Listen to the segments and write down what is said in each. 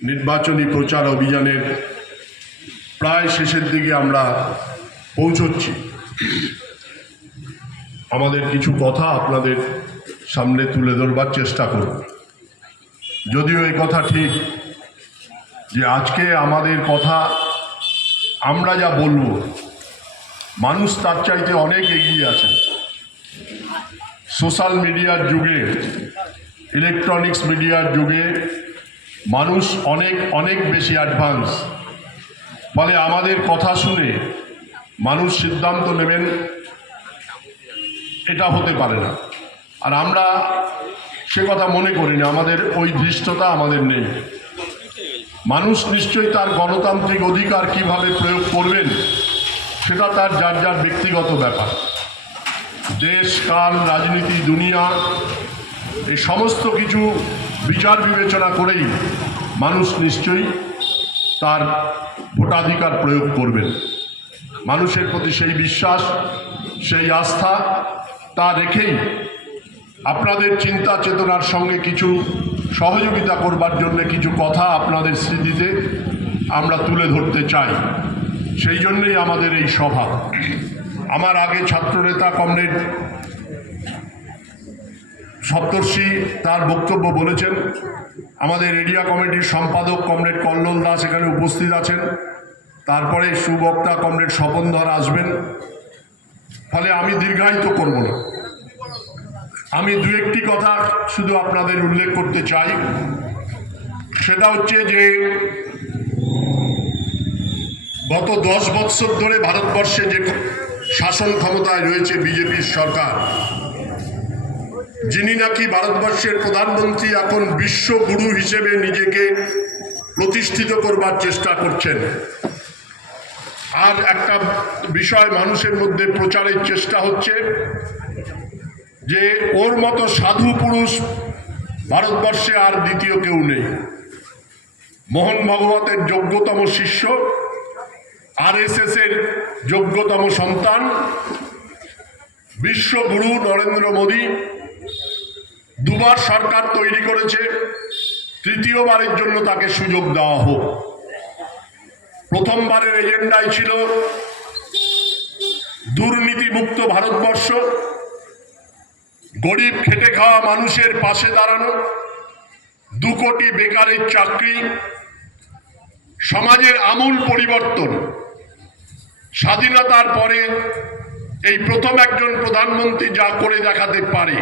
নির্বাচনী প্রচার অভিযানের প্রায় শেষের দিকে আমরা পৌঁছচ্ছি। আমাদের কিছু কথা আপনাদের সামনে তুলে ধরবার চেষ্টা করব। যদিও এই কথা ঠিক যে আজকে আমাদের কথা আমরা যা বলবো মানুষ তার চাইতে অনেক এগিয়ে আছে। সোশ্যাল মিডিয়ার যুগে, ইলেকট্রনিক্স মিডিয়ার যুগে মানুষ অনেক বেশি অ্যাডভান্স। ফলে আমাদের কথা শুনে মানুষ সিদ্ধান্ত নেবেন এটা হতে পারে না। আর আমরা সে কথা মনে করি না, আমাদের ওই ধৃষ্টতা আমাদের নেই। মানুষ নিশ্চয়ই তার গণতান্ত্রিক অধিকার কিভাবে প্রয়োগ করবেন সেটা তার যার যার ব্যক্তিগত ব্যাপার। দেশ, কাল, রাজনীতি, দুনিয়া এই সমস্ত কিছু বিচার বিবেচনা করেই মানুষ নিশ্চয়ই তার ভোটাধিকার প্রয়োগ করবেন। মানুষের প্রতি সেই বিশ্বাস, সেই আস্থা তা রেখেই আপনাদের চিন্তা চেতনার সঙ্গে কিছু সহযোগিতা করবার জন্য কিছু কথা আপনাদের স্মৃতিতে আমরা তুলে ধরতে চাই। সেই জন্যই আমাদের এই সভা। আমার আগে ছাত্রনেতা কমরেড সপ্তর্ষি তার বক্তব্য বলেছেন। আমাদের এরিয়া কমিটির সম্পাদক কমরেড কল্লোল দাস এখানে উপস্থিত আছেন। তারপরে সুবক্তা কমরেড স্বপনধর আসবেন। ফলে আমি দীর্ঘায়িত করব না। আমি দু একটি কথা শুধু আপনাদের উল্লেখ করতে চাই। সেটা হচ্ছে যে গত 10 বৎসর ধরে ভারতবর্ষে যে শাসন ক্ষমতায় রয়েছে বিজেপির সরকার, যিনি নাকি ভারতবর্ষের প্রধানমন্ত্রী এখন বিশ্বগুরু হিসেবে নিজেকে প্রতিষ্ঠিত করবার চেষ্টা করছেন। আর একটা বিষয় মানুষের মধ্যে প্রচারের চেষ্টা হচ্ছে যে ওর মতো সাধু পুরুষ ভারতবর্ষে আর দ্বিতীয় কেউ নেই। মোহন ভাগবতের যোগ্যতম শিষ্য, RSS এর যোগ্যতম সন্তান, বিশ্বগুরু নরেন্দ্র মোদী দুবার সরকার তৈরি করেছে, তৃতীয়বারের জন্য তাকে সুযোগ দেওয়া হোক। প্রথমবারের এজেন্ডাই ছিল দুর্নীতিমুক্ত ভারতবর্ষ, গরিব খেটে খাওয়া মানুষের পাশে দাঁড়ানো, 2 কোটি বেকারের চাকরি, সমাজের আমূল পরিবর্তন। স্বাধীনতার পরে এই প্রথম একজন প্রধানমন্ত্রী যা করে দেখাতে পারে,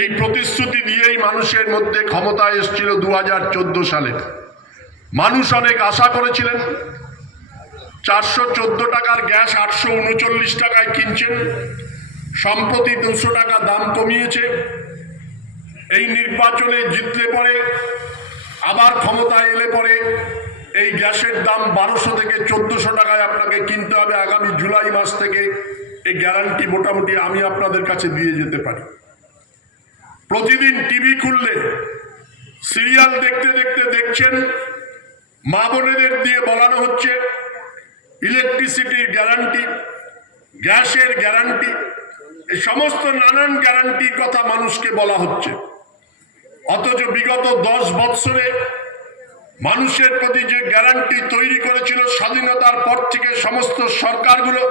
এই প্রতিশ্রুতি দিয়েই মানুষের মধ্যে ক্ষমতায় এসেছিল 2014 সালে। মানুষ অনেক আশা করেছিলেন। 414 টাকার গ্যাস 839 টাকায় কিনছেন। সম্প্রতি 200 টাকা দাম কমিয়েছে। এই নির্বাচনে জিতলে পরে, আবার ক্ষমতায় এলে পরে এই গ্যাসের দাম 1200 থেকে 1400 টাকায় আপনাকে কিনতে হবে। আগামী জুলাই মাস থেকে এই গ্যারান্টি মোটামুটি আমি আপনাদের কাছে দিয়ে যেতে পারি। প্রতিদিন টিভি খুললে সিরিয়াল দেখতে দেখতে দেখছেন মা বোনেদের দিয়ে বলানো হচ্ছে ইলেকট্রিসিটির গ্যারান্টি, গ্যাসের গ্যারান্টি, এই সমস্ত নানান গ্যারান্টির কথা মানুষকে বলা হচ্ছে। অথচ বিগত 10 বৎসরে মানুষের প্রতি যে গ্যারান্টি তৈরি করেছিল স্বাধীনতার পর থেকে সমস্ত সরকারগুলো,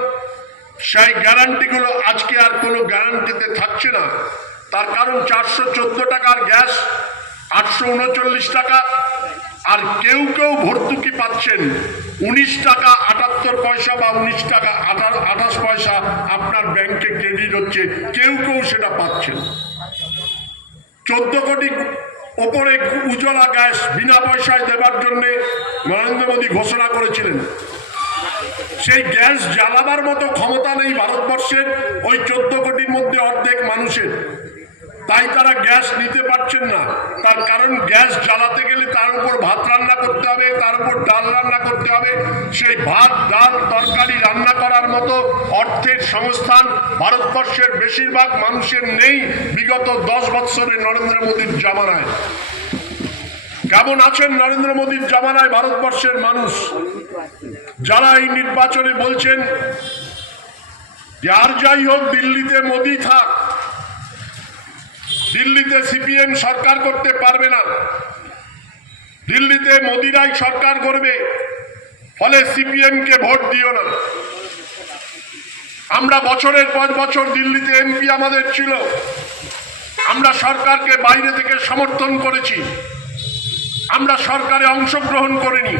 সেই গ্যারান্টিগুলো আজকে আর কোনো গ্যারান্টিতে থাকছে না। তার কারণ 414 টাকার গ্যাস 839 টাকা, আর কেউ কেউ ভর্তুকি পাচ্ছেন 19 টাকা 78 পয়সা বা 19 টাকা 28 পয়সা আপনার ব্যাংকে ক্রেডিট হচ্ছে, কেউ কেউ সেটা পাচ্ছেন। 14 কোটি ওপরে উজ্জ্বলা গ্যাস বিনা পয়সায় দেবার জন্য নরেন্দ্র মোদী ঘোষণা করেছিলেন। সেই গ্যাস জ্বালাবার মতো ক্ষমতা নেই ভারতবর্ষের ওই 14 কোটির মধ্যে অর্ধেক মানুষের। তাই তারা গ্যাস নিতে পারছেন না। তার কারণ গ্যাস জ্বালাতে গেলে তার উপর ভাত রান্না করতে হবে, তার উপর ডাল রান্না করতে হবে। সেই ভাত, ডাল, তরকারি রান্না করার মতো অর্থের সংস্থান ভারতবর্ষের বেশিরভাগ মানুষের নেই। বিগত 10 বৎসরে নরেন্দ্র মোদীর জামানায় কেমন আছেন নরেন্দ্র মোদীর জামানায় ভারতবর্ষের মানুষ? যারা এই নির্বাচনে বলছেন যে আর যাই হোক দিল্লিতে মোদী থাক, দিল্লিতে সিপিএম সরকার করতে পারবে না, দিল্লিতে মোদিরাই সরকার করবে, ফলে সিপিএমকে ভোট দিও না। আমরা বছরের পর বছর দিল্লিতে এমপি আমাদের ছিল, আমরা সরকারকে বাইরে থেকে সমর্থন করেছি, আমরা সরকারে অংশগ্রহণ করিনি।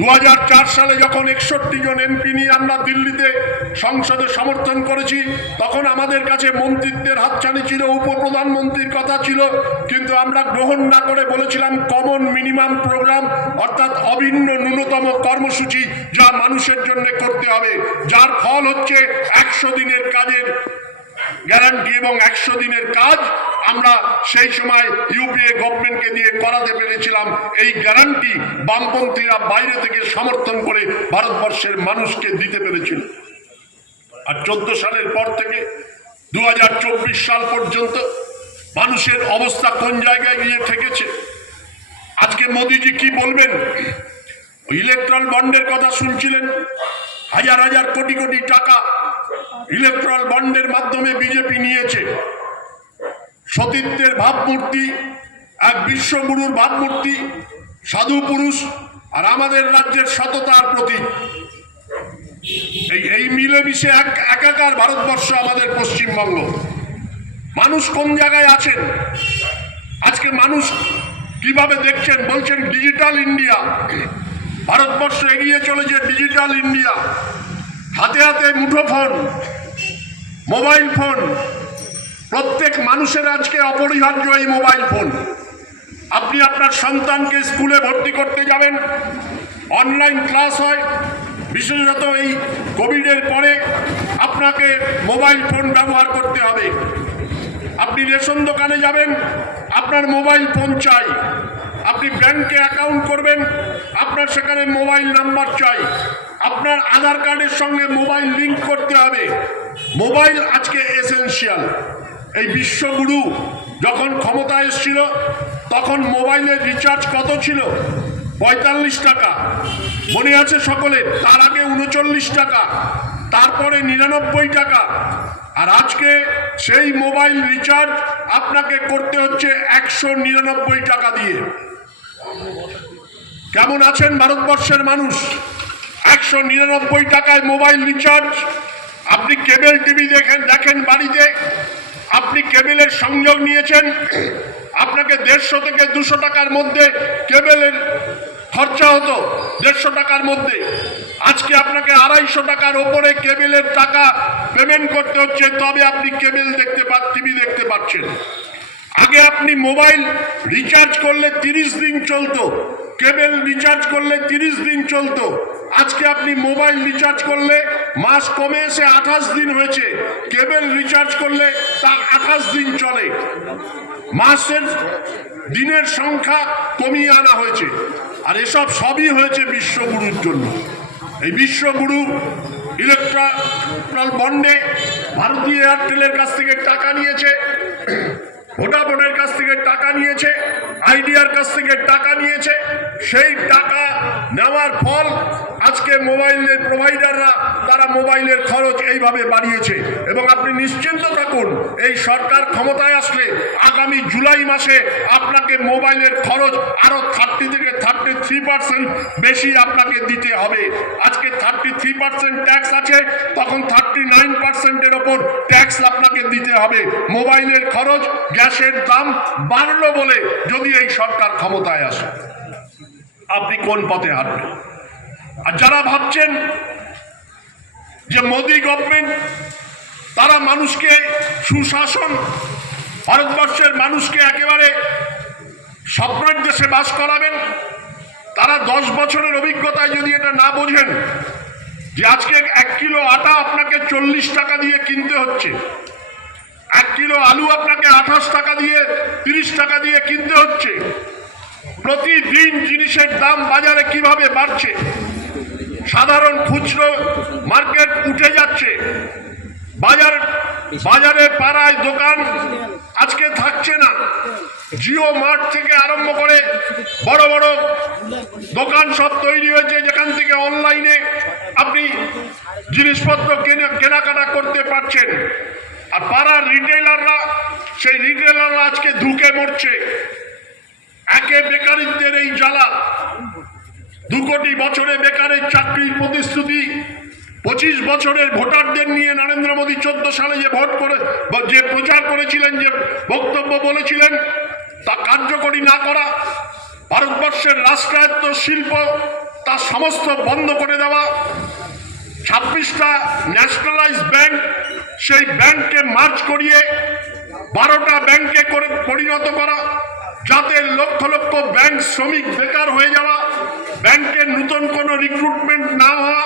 2004 সালে যখন 61 জন এমপি নিয়ে আমরা দিল্লিতে সংসদে সমর্থন করেছি, তখন আমাদের কাছে মন্ত্রিত্বের হাতছানি ছিল, উপপ্রধানমন্ত্রীর কথা ছিল, কিন্তু আমরা গ্রহণ না করে বলেছিলাম কমন মিনিমাম প্রোগ্রাম, অর্থাৎ অভিন্ন ন্যূনতম কর্মসূচি যা মানুষের জন্য করতে হবে, যার ফল হচ্ছে 100 দিনের কাজের গ্যারান্টি। এবং 100 দিনের কাজ আমরা সেই সময় ইউপিএ গভর্নমেন্টকে দিয়ে করাতে পেরেছিলাম। এই গ্যারান্টি বামপন্থীরা বাইরে থেকে সমর্থন করে ভারতবর্ষের মানুষকে দিতে পেরেছিল। আর 14 সালের পর থেকে 2024 সাল পর্যন্ত মানুষের অবস্থা কোন জায়গায় গিয়ে ঠেকেছে। আজকে মোদিজি কি বলবেন? ইলেকট্রাল বন্ডের কথা শুনছিলেন, হাজার হাজার কোটি কোটি টাকা ইলেকট্রাল বন্ডের মাধ্যমে বিজেপি নিয়েছে। সতীত্বের ভাবমূর্তি, এক বিশ্বগুরুর ভাবমূর্তি, সাধু পুরুষ আর আমাদের রাজ্যের সততার প্রতীক। এই মিলেমিশে একাকার ভারতবর্ষ আমাদের পশ্চিমবঙ্গ। মানুষ কোন জায়গায় আছেন আজকে? মানুষ কিভাবে দেখছেন? বলছেন ডিজিটাল ইন্ডিয়া, ভারতবর্ষ এগিয়ে চলেছে ডিজিটাল ইন্ডিয়া। হাতে হাতে মুঠোফোন, মোবাইল ফোন, প্রত্যেক মানুষের আজকে অপরিহার্য এই মোবাইল ফোন। আপনি আপনার সন্তানকে স্কুলে ভর্তি করতে যাবেন, অনলাইন ক্লাস হয়, বিশেষত এই কোভিডের পরে আপনাকে মোবাইল ফোন ব্যবহার করতে হবে। আপনি রেশন দোকানে যাবেন, আপনার মোবাইল ফোন চাই। আপনি ব্যাংকে অ্যাকাউন্ট করবেন, আপনার সেখানে মোবাইল নাম্বার চাই। আপনার আধার কার্ডের সঙ্গে মোবাইল লিঙ্ক করতে হবে। মোবাইল আজকে এসেনশিয়াল। এই বিশ্বগুরু যখন ক্ষমতায় এসেছিল তখন মোবাইলের রিচার্জ কত ছিল? 45 টাকা, মনে আছে সকলের? তার আগে 39 টাকা, তারপরে 99 টাকা। আর আজকে সেই মোবাইল রিচার্জ আপনাকে করতে হচ্ছে 199 টাকা দিয়ে। কেমন আছেন ভারতবর্ষের মানুষ? 199 টাকায় মোবাইল রিচার্জ। আপনি কেবল টিভি দেখেন বাড়িতে, আপনি কেবলের সংযোগ নিয়েছেন, আপনাকে 150 থেকে 200 টাকার মধ্যে কেবলের খরচা হতো, 150 টাকার মধ্যে। আজকে আপনাকে 250 টাকার ওপরে কেবলের টাকা পেমেন্ট করতে হচ্ছে, তবে আপনি কেবল টিভি দেখতে পাচ্ছেন। আগে আপনি মোবাইল রিচার্জ করলে 30 দিন চলতো, কেবল রিচার্জ করলে 30 দিন চলতো। আজকে আপনি মোবাইল রিচার্জ করলে মাস কমে এসে 28 দিন হয়েছে, কেবল রিচার্জ করলে তা 28 দিন চলে। মাসের দিনের সংখ্যা কমিয়ে আনা হয়েছে। আর এসব সবই হয়েছে বিশ্বগুরুর জন্য। এই বিশ্বগুরু ইলেকট্রাল বন্ডে ভারতীয় এয়ারটেলের কাছ থেকে টাকা নিয়েছে, ভোডাফোনের কাছ থেকে টাকা নিয়েছে, আইডিয়ার কাছ থেকে টাকা নিয়েছে। সেই টাকা নেওয়ার ফল আজকে মোবাইলের প্রোভাইডাররা তারা মোবাইলের খরচ এইভাবে বাড়িয়েছে। এবং আপনি নিশ্চিন্ত থাকুন, এই সরকার ক্ষমতায় আসলে আগামী জুলাই মাসে আপনাকে মোবাইলের খরচ আরো 30 থেকে 33% বেশি আপনাকে দিতে হবে। আজকে 33% ট্যাক্স আছে, তখন 39%-এর ওপর ট্যাক্স আপনাকে দিতে হবে। মোবাইলের খরচ, গ্যাসের দাম বাড়লো বলে যদি এই সরকার ক্ষমতায় আসে, আপনি কোন পথে হাঁটবেন? আর যারা ভাবছেন যে মোদি গভর্নমেন্ট তারা মানুষকে সুশাসন, ভারতবর্ষের মানুষকে একেবারে স্বপ্নের দেশে বাস করাবেন, তারা 10 বছরের অভিজ্ঞতায় যদি এটা না বোঝেন যে আজকে 1 কিলো আটা আপনাকে 40 টাকা দিয়ে কিনতে হচ্ছে, 1 কিলো আলু আপনাকে 28 টাকা দিয়ে 30 টাকা দিয়ে কিনতে হচ্ছে। প্রতিদিন জিনিসের দাম বাজারে কিভাবে বাড়ছে, সাধারণ খুচরো মার্কেট উঠে যাচ্ছে, বাজারে পাড়ায় দোকান আজকে থাকছে না। জিও মার্ট থেকে আরম্ভ করে বড় বড় দোকান সব তৈরি হয়েছে, যেখান থেকে অনলাইনে আপনি জিনিসপত্র কেনাকাটা করতে পারছেন। আর পাড়ার রিটেলাররা, সেই রিটেলাররা আজকে ধুকে মরছে। আজকে বেকারিত্বের এই জ্বালা, 2 কোটি বছরে বেকারের চাকরির প্রতিশ্রুতি, 25 বছরের ভোটারদের নিয়ে নরেন্দ্র মোদী 14 সালে যে ভোট করে যে প্রচার করেছিলেন, যে বক্তব্য বলেছিলেন, তা কার্যকরী না করা, ভারতবর্ষের রাষ্ট্রায়ত্ত শিল্প তা সমস্ত বন্ধ করে দেওয়া, 26টা ন্যাশনালাইজ ব্যাংক, সেই ব্যাংককে মার্জ করিয়ে 12টা ব্যাংকে করে পরিণত করা, যাতে লক্ষ লক্ষ ব্যাংক শ্রমিক বেকার হয়ে যাওয়া, ব্যাংকের নতুন কোনো রিক্রুটমেন্ট না হওয়া,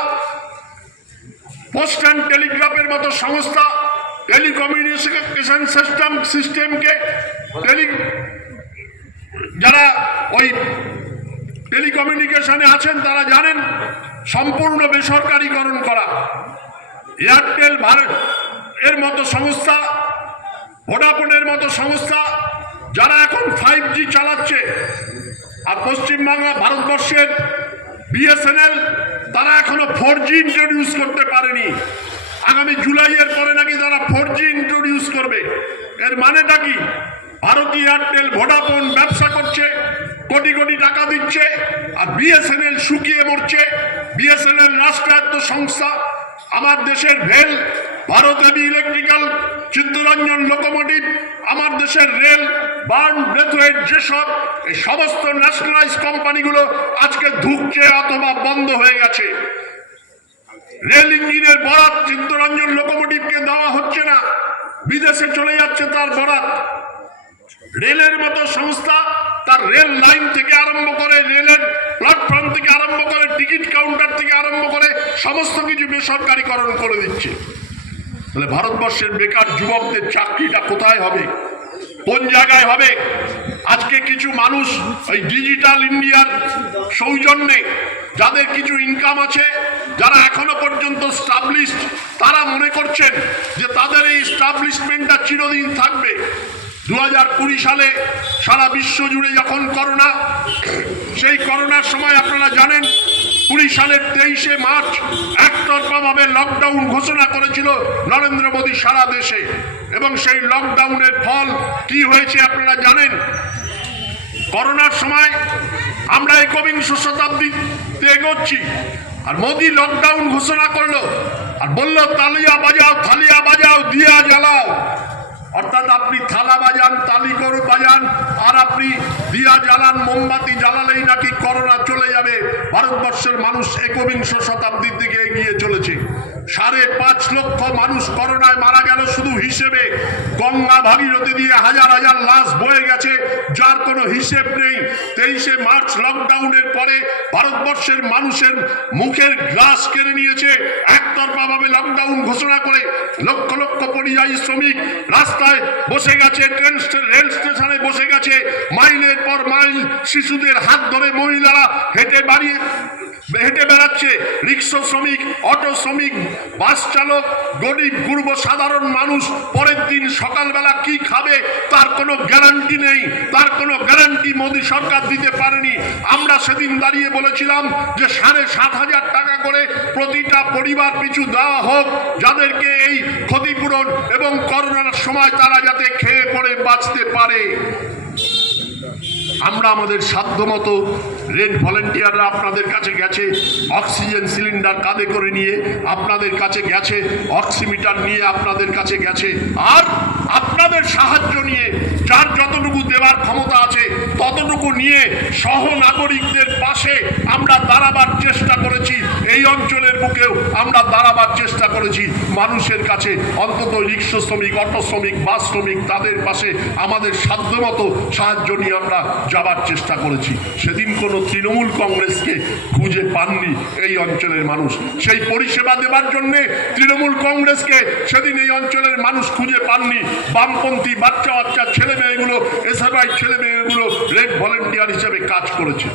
পোস্ট অ্যান্ড টেলিগ্রাফের মতো সংস্থা টেলিকমিউনিকেশন সিস্টেমকে যারা ওই টেলিকমিউনিকেশনে আছেন তারা জানেন, সম্পূর্ণ বেসরকারীকরণ করা। এয়ারটেল ভারত এর মতো সংস্থা, ভোডাফোনের মতো সংস্থা যারা এখন 5G চালাচ্ছে, আর পশ্চিমবাংলা ভারতবর্ষের বিএসএনএল তারা এখনো 4G ইন্ট্রোডিউস করতে পারেনি। আগামী জুলাইয়ের পরে নাকি তারা 4G ইন্ট্রোডিউস করবে। এর মানেটা কি? ভারতী এয়ারটেল ভোডাফোন ব্যবসা করছে, কোটি কোটি টাকা দিচ্ছে, আর বিএসএনএল শুকিয়ে মরছে। বিএসএনএল রাষ্ট্রায়ত্ত সংস্থা। আমার দেশের ভেল, ভারত হেভি ইলেকট্রিক্যাল, চিত্তরঞ্জন লোকোমোটিভ, আমার দেশের রেল, বার্ন, ব্রেথওয়েট, যেসব এই সমস্ত ন্যাশনালাইজ কোম্পানিগুলো আজকে ধুঁকছে অথবা বন্ধ হয়ে গেছে। রেল ইঞ্জিনের বরাত চিত্তরঞ্জন লোকোমোটিভকে দেওয়া হচ্ছে না, বিদেশে চলে যাচ্ছে তার বরাত। রেলের মতো সংস্থা তার রেল লাইন থেকে আরম্ভ করে, রেলের প্ল্যাটফর্ম থেকে আরম্ভ করে, টিকিট কাউন্টার থেকে আরম্ভ করে সমস্ত কিছু বেসরকারীকরণ করে দিচ্ছে। তাহলে ভারতবর্ষের বেকার যুবকদের চাকরিটা কোথায় হবে, কোন জায়গায় হবে? আজকে কিছু মানুষ ওই ডিজিটাল ইন্ডিয়ার সৌজন্যে যাদের কিছু ইনকাম আছে, যারা এখনো পর্যন্ত স্টাবলিশড, তারা মনে করছেন যে তাদের এই স্টাবলিশমেন্টটা চিরদিন থাকবে। 2020 সালে সারা বিশ্ব জুড়ে যখন করোনা, সেই করোনার সময় আপনারা জানেন 20 সালের 23শে মার্চ একতরফাভাবে লকডাউন ঘোষণা করেছিল নরেন্দ্র মোদী সারা দেশে, এবং সেই লকডাউনের ফল কি হয়েছে আপনারা জানেন। করোনার সময় আমরা একবিংশ শতাব্দীতে এগোচ্ছি, আর মোদী লকডাউন ঘোষণা করলো আর বলল তালিয়া বাজাও, থালিয়া বাজাও, দিয়া জ্বালাও। অর্থাৎ আপনি থালা বাজান, তালি করে বাজান, আর আপনি দিয়া জ্বালান, মোমবাতি জ্বালালেই নাকি করোনা চলে যাবে। ভারতবর্ষের মানুষ একবিংশ শতাব্দীর দিকে এগিয়ে চলেছে। 5.5 লক্ষ মানুষ করোনায় মারা গেল শুধু হিসেবে। গঙ্গা ভাগীরথী দিয়ে হাজার হাজার লাশ বয়ে গেছে, যার কোনো হিসেব নেই। 23শে মার্চ লকডাউনের পরে ভারতবর্ষের মানুষের মুখের গ্লাস কেড়ে নিয়েছে একতরফাভাবে লকডাউন ঘোষণা করে। লক্ষ লক্ষ পরিযায়ী শ্রমিক রাস্তায় বসে গেছে, রেল স্টেশনে বসে গেছে, মাইলের পর মাইল শিশুদের হাত ধরে মহিলারা হেঁটে বেড়াচ্ছে। রিক্সা শ্রমিক, অটো শ্রমিক, বাস চালক, গরিব গুরব সাধারণ মানুষ পরের দিন সকালবেলা কি খাবে তার কোনো গ্যারান্টি নেই, তার কোনো গ্যারান্টি মোদী সরকার দিতে পারেনি। আমরা সেদিন দাঁড়িয়ে বলেছিলাম যে 7,500 টাকা করে প্রতিটা পরিবার পিছু দেওয়া হোক, যাদেরকে এই ক্ষতিপূরণ এবং করোনার সময় তারা যাতে খেয়ে পড়ে বাঁচতে পারে। আমরা আমাদের সাধ্যমতো রেড ভলেন্টিয়াররা আপনাদের কাছে গেছে, অক্সিজেন সিলিন্ডার কাঁধে করে নিয়ে আপনাদের কাছে গেছে, অক্সিমিটার নিয়ে আপনাদের কাছে গেছে, আর আপনাদের সাহায্য নিয়ে যার যতটুকু দেওয়ার ক্ষমতা আছে ততটুকু নিয়ে সহ নাগরিকদের পাশে আমরা দাঁড়াবার চেষ্টা করেছি। এই অঞ্চলের বুকেও আমরা দাঁড়াবার চেষ্টা করেছি। মানুষের কাছে অন্তত রিক্সা শ্রমিক, অটো শ্রমিক, বাস শ্রমিক, তাদের পাশে আমাদের সাধ্যমতো সাহায্য নিয়ে আমরা যাবার চেষ্টা করেছি। সেদিন কোনো তৃণমূল কংগ্রেসকে খুঁজে পাননি এই অঞ্চলের মানুষ। সেই পরিষেবা দেবার জন্যে তৃণমূল কংগ্রেসকে সেদিন এই অঞ্চলের মানুষ খুঁজে পাননি। বামপন্থী বাচ্চা বাচ্চা ছেলে মেয়েগুলো, এসআইআই ছেলে মেয়েগুলো রেড ভলেন্টিয়ার হিসেবে কাজ করেছে।